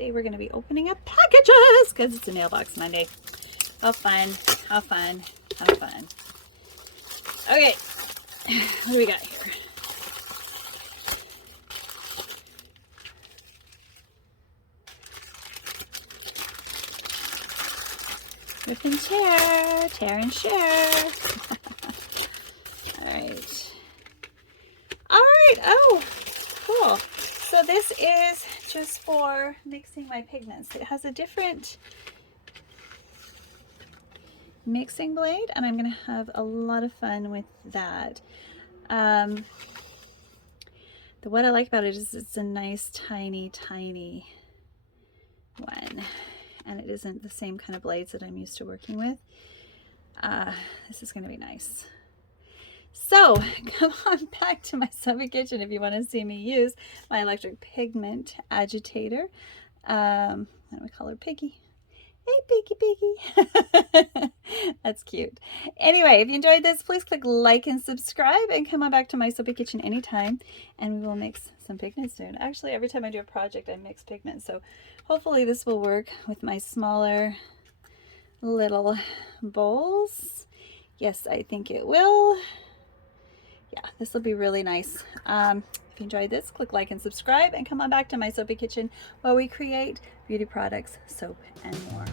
today we're going to be opening up packages because it's a Mailbox Monday. How fun, how fun, how fun. Okay, what do we got here? Rip and tear and share. All right. All right, oh, cool. So this is just for mixing my pigments. It has a different mixing blade, and I'm gonna have a lot of fun with that. What I like about it is it's a nice tiny one, and it isn't the same kind of blades that I'm used to working with. This is gonna be nice. So come on back to my Soapy Kitchen if you want to see me use my electric pigment agitator. I'm gonna call her Piggy. Hey, Piggy. That's cute. Anyway, if you enjoyed this, please click like and subscribe, and come on back to my Soapy Kitchen anytime, and we will mix some pigment soon. Actually, every time I do a project, I mix pigment, so hopefully this will work with my smaller little bowls. Yes, I think it will. Yeah, this will be really nice. If you enjoyed this, click like and subscribe, and come on back to my Soapy Kitchen where we create beauty products, soap, and more.